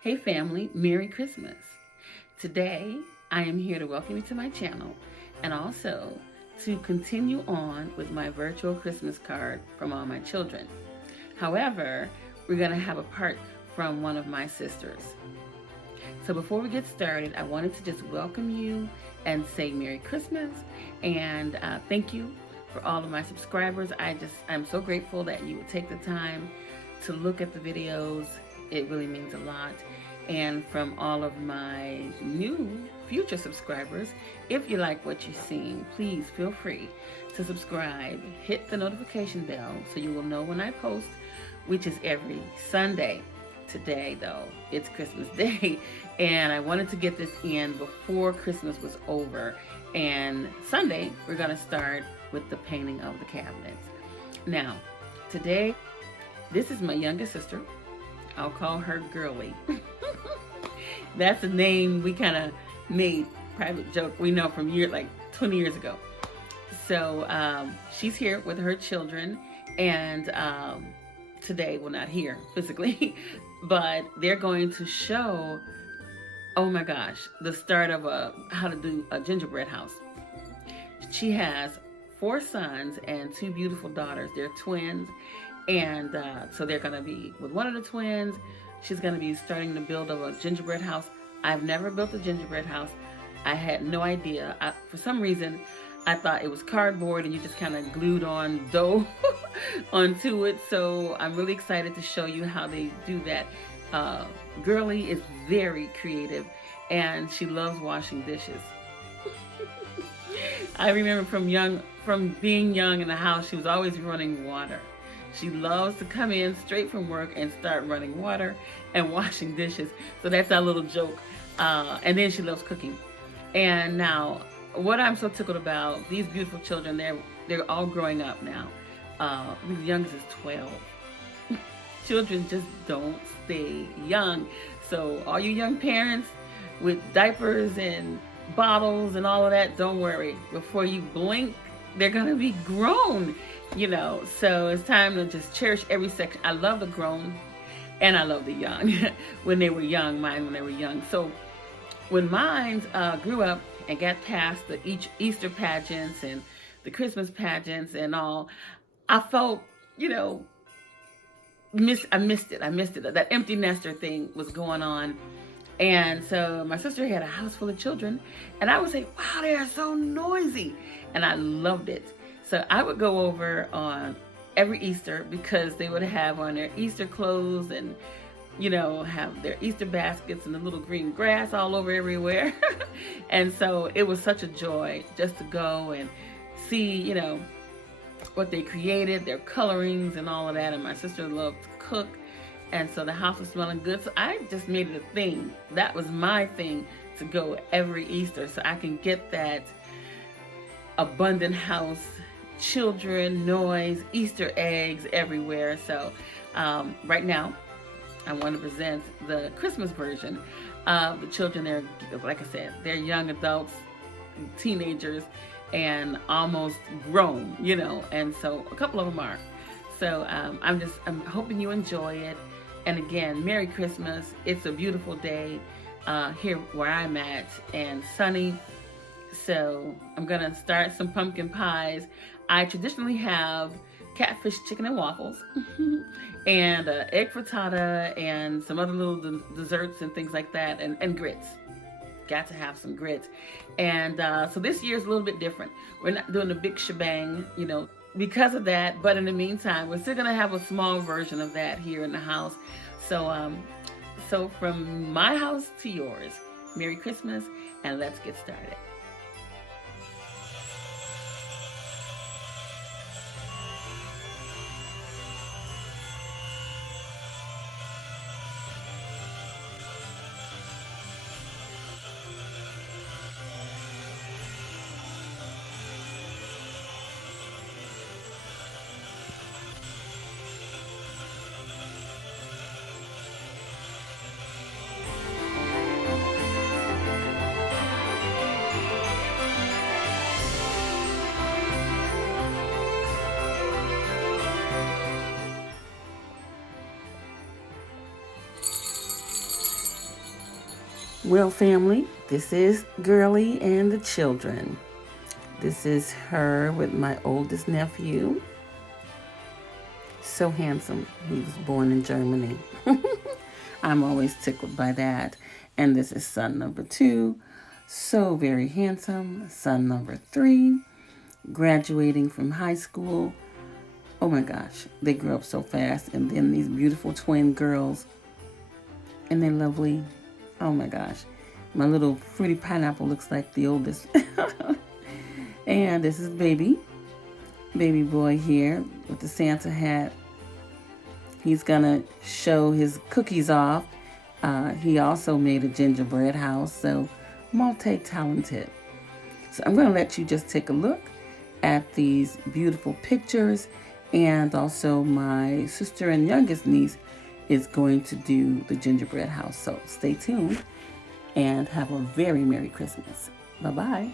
Hey family, Merry Christmas. Today I am here to welcome you to my channel and also to continue on with my virtual Christmas card from all my children. However, we're going to have a part from one of my sisters. So before we get started, I wanted to just welcome you and say Merry Christmas and thank you for all of my subscribers. I'm so grateful that you would take the time to look at the videos. It really means a lot. And from all of my new future subscribers, if you like what you're seeing, please feel free to subscribe, hit the notification bell so you will know when I post, which is every Sunday. Today though, it's Christmas Day and I wanted to get this in before Christmas was over. And Sunday, we're gonna start with the painting of the cabinets. Now, today, this is my youngest sister. I'll call her Girlie. That's a name we kind of made, private joke we know from like 20 years ago. So she's here with her children and today, well not here physically, but they're going to show, oh my gosh, the start of how to do a gingerbread house. She has 4 sons and 2 beautiful daughters. They're twins. And so they're going to be with one of the twins. She's going to be starting to build a gingerbread house. I've never built a gingerbread house. I had no idea. For some reason, I thought it was cardboard and you just kind of glued on dough onto it. So I'm really excited to show you how they do that. Girlie is very creative and she loves washing dishes. I remember from being young in the house, she was always running water. She loves to come in straight from work and start running water and washing dishes. So that's our little joke. And then she loves cooking. And now, what I'm so tickled about, these beautiful children, they're all growing up now. The youngest is 12. Children just don't stay young. So all you young parents with diapers and bottles and all of that, don't worry. Before you blink, they're gonna be grown. So it's time to just cherish every second. I love the grown and I love the young. When they were young, So when mine grew up and got past the Easter pageants and the Christmas pageants and all, I felt, I missed it. That empty nester thing was going on. And so my sister had a house full of children and I would say, wow, they are so noisy. And I loved it. So I would go over on every Easter because they would have on their Easter clothes and, have their Easter baskets and the little green grass all over everywhere. And so it was such a joy just to go and see, what they created, their colorings and all of that. And my sister loved to cook. And so the house was smelling good. So I just made it a thing. That was my thing to go every Easter so I can get that abundant house, children, noise, Easter eggs everywhere. So right now, I want to present the Christmas version of the children. They're, like I said, they're young adults, teenagers, and almost grown, and so a couple of them are. So I'm hoping you enjoy it. And again, Merry Christmas. It's a beautiful day here where I'm at and sunny. So I'm gonna start some pumpkin pies. I traditionally have catfish chicken and waffles and egg frittata and some other little desserts and things like that, and grits. Got to have some grits. And so this year is a little bit different. We're not doing a big shebang, because of that. But in the meantime, we're still gonna have a small version of that here in the house. So from my house to yours, Merry Christmas, and let's get started. Well, family, this is Girlie and the children. This is her with my oldest nephew. So handsome. He was born in Germany. I'm always tickled by that. And this is son number 2. So very handsome. Son number 3. Graduating from high school. Oh my gosh, they grew up so fast. And then these beautiful twin girls. And they're lovely. Oh my gosh. My little fruity pineapple looks like the oldest. And this is baby boy here with the Santa hat. He's gonna show his cookies off. He also made a gingerbread house, so multi-talented. So I'm gonna let you just take a look at these beautiful pictures, and also my sister and youngest niece is going to do the gingerbread house. So stay tuned and have a very Merry Christmas. Bye-bye.